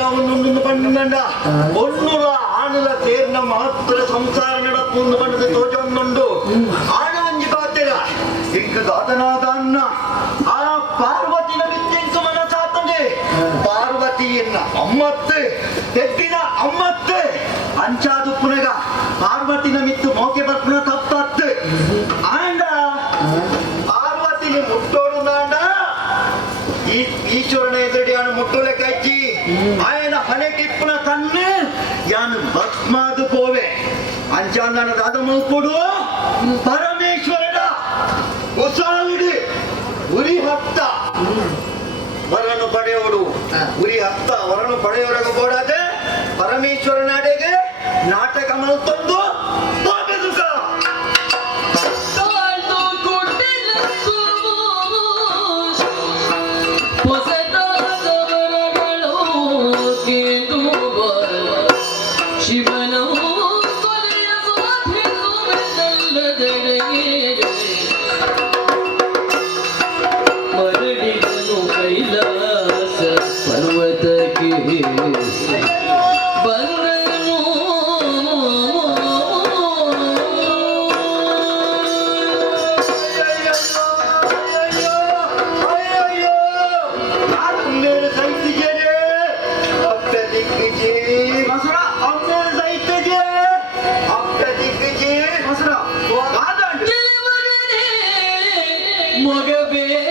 ഒന്ന് പണ്ടുണ്ട ഒന്നുള്ള ആണുല തേർന്ന മഹത്തര സംസാരം നടത്തുന്നു പണ്ടത് തോന്നുന്നുണ്ട് ആണവഞ്ചി പാത്തര ഇക്ക് ದಾತನಾದ ಅನ್ನ ಆ ಪಾರ್ವತಿನ ವಿದ್ಯೆಂಕು ಮನಸಾತಂಗೆ ಪಾರ್ವತಿಯನ್ನ ಅಮ್ಮತ್ತೆ ತೆಟ್ಟಿನ ಅಮ್ಮತ್ತೆ ಅಂಚಾದು ಪುನಗ ಪಾರ್ವತಿನ ಮಿತ್ತು ಮೋಕೆ ಈಶ್ವರನ ಎದುರಿಯಾನು ಮುಟ್ಟುಲೆ ಕಚ್ಚಿ ఆయన ಹಣೆಕಿಪ್ಪನ ಕಣ್ಣು ಯಾನು ಭಸ್ಮಾದು ಪೋವೆ ಅಂಚಾಂದನ ರಾಧಮಲ್ಪುಡು ಪರಮೇಶ್ವರಡ ಉಸಾವಿಡು ಉರಿ ಹತ್ತ ವರನು ಪಡೆಯೋಡು ಉರಿ ಹತ್ತ ವರನು ಪಡೆಯೋರಗ ಬೋಡಾದೆ ಪರಮೇಶ್ವರನಾಡೆಗೆ ನಾಟಕ Mugabe.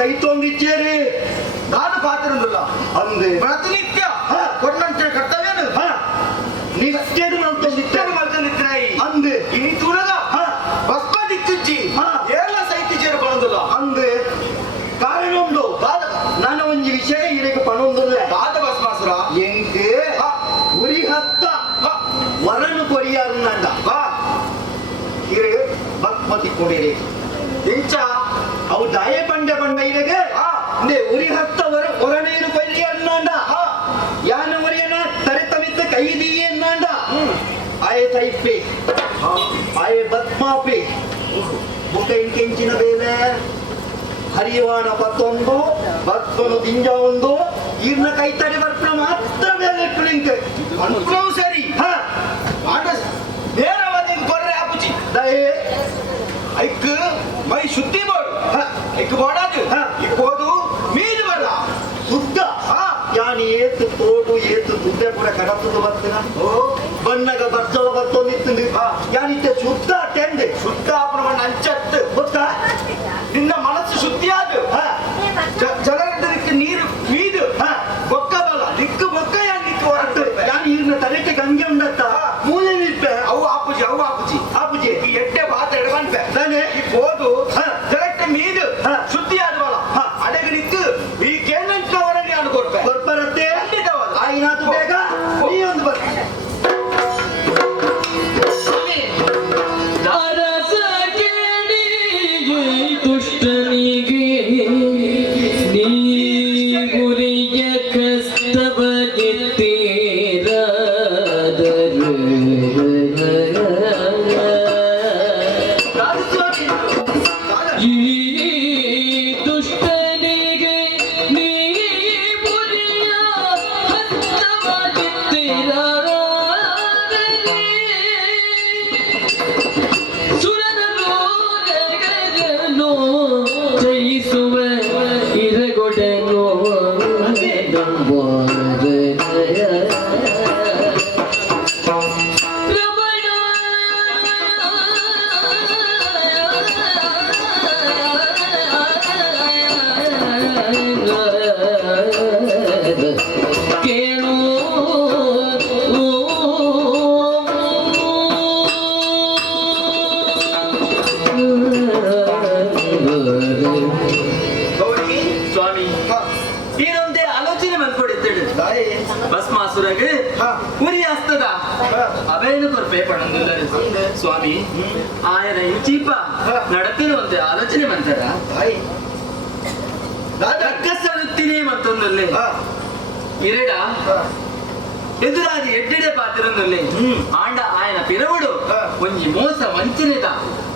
ಸೈತೊಂದಿಚ್ಚೇರಿ ನಾನು ಪಾತ್ರನಿಲ್ಲ ಅಂದೆ ಪ್ರತಿನಿತ್ಯ. ಕೊಟ್ಟಂತೆ ಕರ್ತವ್ಯನು? ಹ. ನಿತ್ಯದು ಮಲ್ತೊಂದಿಚ್ಚೇರಿ ಇಷ್ಟರು ಮಲ್ತನಿದ್ರಾಯಿ ಅಂದೆ ಇನಿ ತುಳಗ ದಿಕ್ಕುಚ್ಚಿ ಹ. ಏರ್ಲ ಸೈತಿ ಸೇರು ಬರೋದಿಲ್ಲ ಅಂದೆ ಕಾರಣ ಉಂಡು ನಾನು ಒಂಜಿ ವಿಷಯ ಇರಕ್ಕೆ ಪಣೊಂದುಲ್ಲ. ಬಾದ ಭಸ್ಮಾಸುರ? ಎಂಗೆ. ಉರಿ ಹತ್ತ. ವರನು ಕೊರಿಯಾರುಂಡ ಬಾ ಇರು ಭಕ್ಮತಿ ಕೊಡಿರಿ ಇಂಚ ಅವು ದಯ ಹ. ಇಂದೆ ಉರಿ ಹತ್ತ ವರ ಒರನೇರು ಕೊರಿಯಾರುಂಡ ಹ. ಯಾನ ಒರಿಯನ ತರೆತಮಿತ್ತ ಕೈದಿ ಎನ್ನಾಂಡ ಆಯ ತೈಪೆ ಆಯ ಬದ್ಮಾಪೆ ಬುಕ ಇಂಕೆಂಚಿನ ಬೇಲೆ ಹರಿವಾಣ ಪತ್ತೊಂದು ಭಕ್ತನು ದಿಂಜ ಒಂದು ಇರ್ನ ಕೈತಡಿ ಬರ್ಪಣ ಮಾತ್ರ ಬೇಲೆ ಇಟ್ಟು ಅನುಕೂಲವು ಸರಿ ಹ ಆಟ ನೇರವಾದ ಕೊರ್ರೆ ಆಪುಚಿ ದಯೆ ಐಕ್ ಮೈ ಶುದ್ಧಿ ಮಾಡು ಹ ಐಕ್ ಬಾಡಾದು ಹ. ಇಕ್ಕೋದು ತೋಡು ಏತು ದುಡ್ಡೆ ಕೂಡ ಕಡತದ ಬರ್ತೀನ ಓ ಬಣ್ಣಗ ಬರ್ತೋ ನಿಂತು ಹ. ಯಾನಿತ್ತೆ ಶುದ್ಧ ಟೆಂಡೆ ಶುದ್ಧ ಅಪ್ಪನ ಅಂಚತ್ತು Haji. ಸುರಗೆ? ಉರಿ ಅಸ್ತದ ಅವೇನು ಕೊರ್ಪೆ ಪಡಂಗಿಲ್ಲರಿ ಸ್ವಾಮಿ ಆಯನ ಇಂಚೀಪ ನಡತಿರುವಂತೆ ಆಲೋಚನೆ ಮಂತರ ರಕ್ಕಸರುತ್ತಿನೇ ಮತ್ತೊಂದಲ್ಲಿ ಇರಡ. ಎದುರಾಗಿ ಎಡ್ಡೆಡೆ ಪಾತಿರೊಂದಲ್ಲಿ ಆಂಡ ಆಯನ ಪಿರವುಡು. ಒಂಜಿ ಮೋಸ ವಂಚನೆದ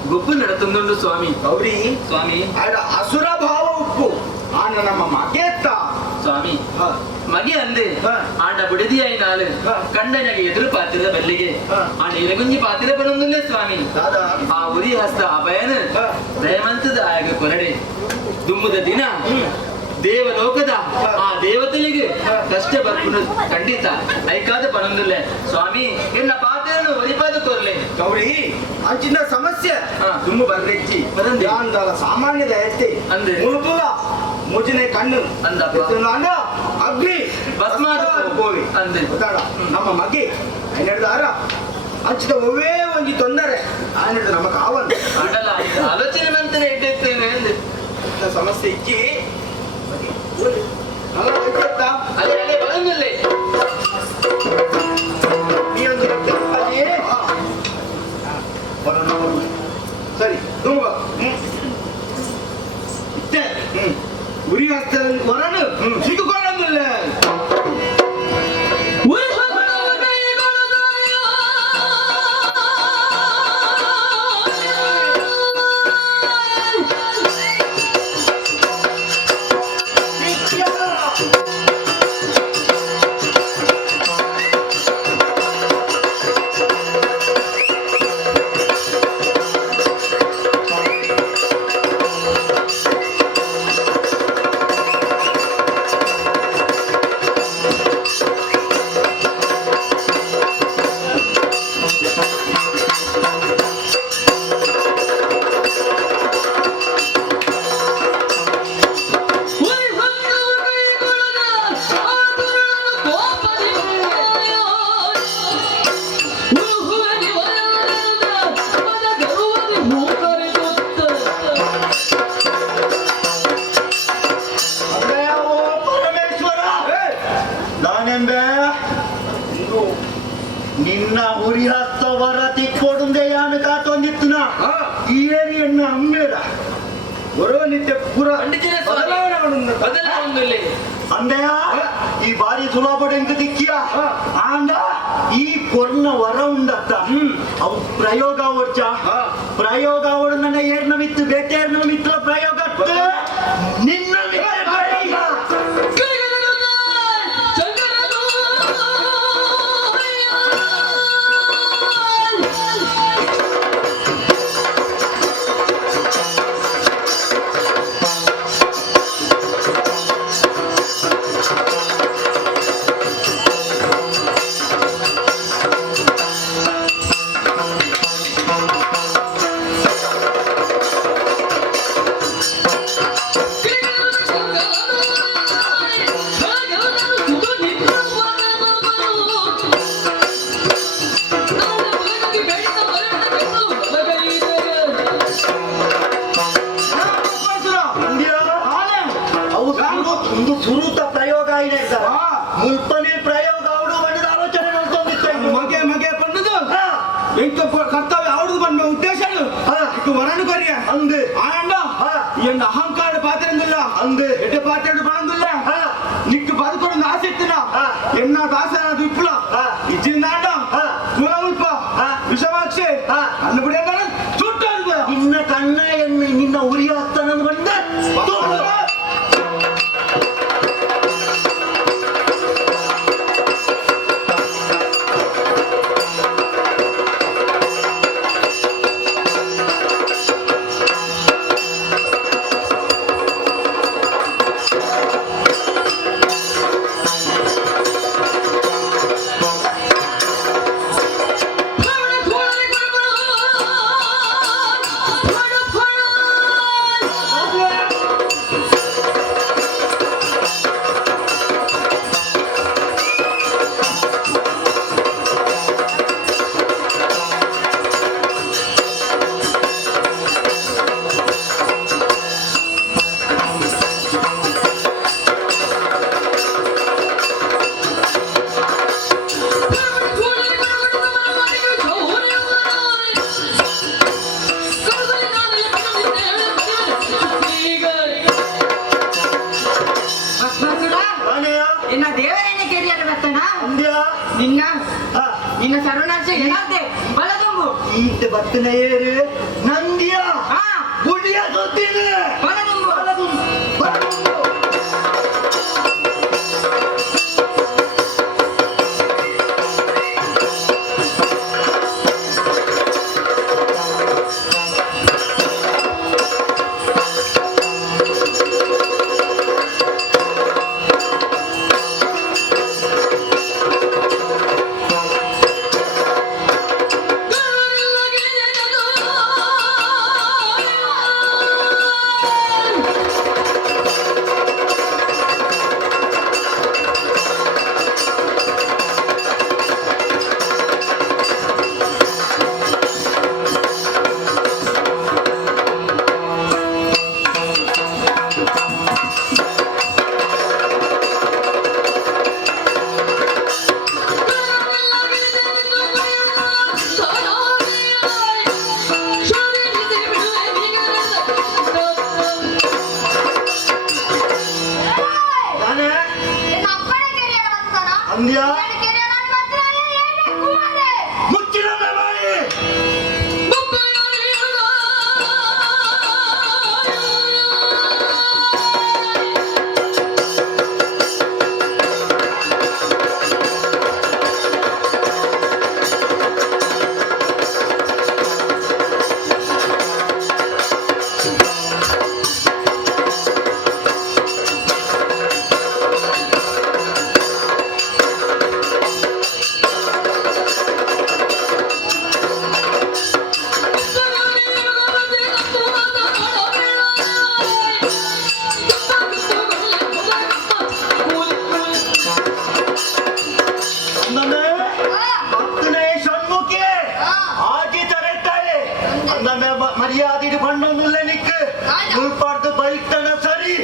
ಗುಪ್ಪು ನಡತೊಂದುಂಡು ಸ್ವಾಮಿ. ಗೌರಿ. ಸ್ವಾಮಿ. ಆಯನ ಅಸುರ ಭಾವ ಉಪ್ಪು. ಆನ ನಮ್ಮ ಮಗೆತ್ತ ಸ್ವಾಮಿ ಹಾ ಮಗೆ ಅಂದೆ ಹಾ. ಆಂಡ ಬಿಡದಿ అయినాలు ಹಾ. ಕಂಡನಗೆ ಎದುರು ಪಾತ್ರದ ಬೆಲ್ಲಿಗೆ ಹಾ. ಆಂಡ ಇರಗುಂಜಿ ಪಾತ್ರ ಬರಂದುಲ್ಲೇ ಸ್ವಾಮಿ ದಾದ ಆ ಉರಿ ಹಸ್ತ ಅಭಯನ ಹಾ. ದಯಮಂತದ ಆಗ ಕೊರಡೆ ದುಮ್ಮದ ದಿನ ಹ್ಮ್. ದೇವಲೋಕದ ಹಾ. ಆ ದೇವತೆಗಳಿಗೆ ಹಾ. ಕಷ್ಟ ಬರ್ಕೊಂಡು ಖಂಡಿತ ಐಕಾದ ಬರಂದುಲ್ಲೆ ಸ್ವಾಮಿ ಎನ್ನ ಪಾತ್ರನು ಒಲಿಪಾದ ಕೊರ್ಲೆ ಗೌರಿ ಅಂಚಿನ ಸಮಸ್ಯೆ ಹಾ. ದುಮ್ಮು ಬರ್ರೆಚ್ಚಿ ಬರಂದಿ. ಯಾಂದಲ ಸಾಮಾನ್ಯದ ಎತ್ತಿ ಅಂದೆ. ಮುಳುಪುಗ ಮುಜಿನೆ ಕಣ್ಣು. ಅಂದ ಅಂಡ ಅಗ್ನಿ ಕೋವಿ. ಕೋವಿ ಅಂದೆ. ಗೊತ್ತಾಡ ನಮ್ಮ ಮಗೆ ಐನಡ್ದಾರ ಅಂಚಿದ ಒವೇ ಒಂಜಿ ತೊಂದರೆ. ನಮ್ಮ ಆವಲ್ಲ ಆಡಲ್ಲ ಇದು ಆಲೋಚನೆ ನಂತರ ಅಂದೆ. ಇಂಥ ಸಮಸ್ಯೆ ಇಕ್ಕಿ ಪುರ. ಬದಲಾವಣೆ ಅಂದೆಯ? ಈ ಬಾರಿ ಸುಲಭ ಎಂಕ ದಿಕ್ಕಿಯ ಆಂಡ ಈ ಕೊರ್ನ ವರ ಉಂಡತ್ತ. ಅವು ಪ್ರಯೋಗ ಅವರ್ಚ ಪ್ರಯೋಗ ಅವಡು ನನ್ನ ಏರ್ನವಿತ್ತು ಬೇಟೆ ಮಿತ್ರ ಪ್ರಯೋಗ ನಿನ್ನ ಮುಲ್ಪನೆ ಪ್ರಯೋಗ ಅವಡು ಬಂದಿದ ಆಲೋಚನೆ ನಡ್ಕೊಂಡಿತ್ತು ಮಗೆ ಮಗೆ ಪಂಡದು ಹಾ, ಎಂಕ ಕರ್ತವ್ಯ ಆವಡದು ಬಂದ ಉದ್ದೇಶ ಹಾ. ಇದು ವರನು ಕರಿಯ ಅಂದು ಆಂಡ ಹಾ. ಎಂದ ಅಹಂಕಾರ ಪಾತ್ರಂದಿಲ್ಲ ಅಂದು ಎಡ್ಡೆ ಪಾತ್ರೆ ಪಣಂದಿಲ್ಲ ಹಾ. ನಿಕ್ ಬದುಕೊಂಡು ಆಸೆ ಇತ್ತಿನ ಹಾ. ಎನ್ನ ದಾಸನ ವಿಪ್ಲ ಹಾ. ಇಜ್ಜಿಂದಾಂಡ ಹಾ. ಕುಲ ಉಲ್ಪ ಹಾ. ವಿಷವಾಕ್ಷೆ ಹಾ. ಅನ್ನ ಬಿಡಿಯ ಸುಟ್ಟು ಅನ್ಭವ ನಿನ್ನ ಕಣ್ಣ ಎಣ್ಣೆ ನಿನ್ನ ಉರಿ ಇನ್ನು ಸರ್ವನಾಶ ಏನಾದೆ ಬಲದುಂಬು ಈತ ಬತ್ತನ ಏರು ನಂದಿಯ அந்த மரியாதைடு பண்ணும் இல்ல நிக்கு உள்பாடு ಬೈಕ್ ತನ ಸರಿ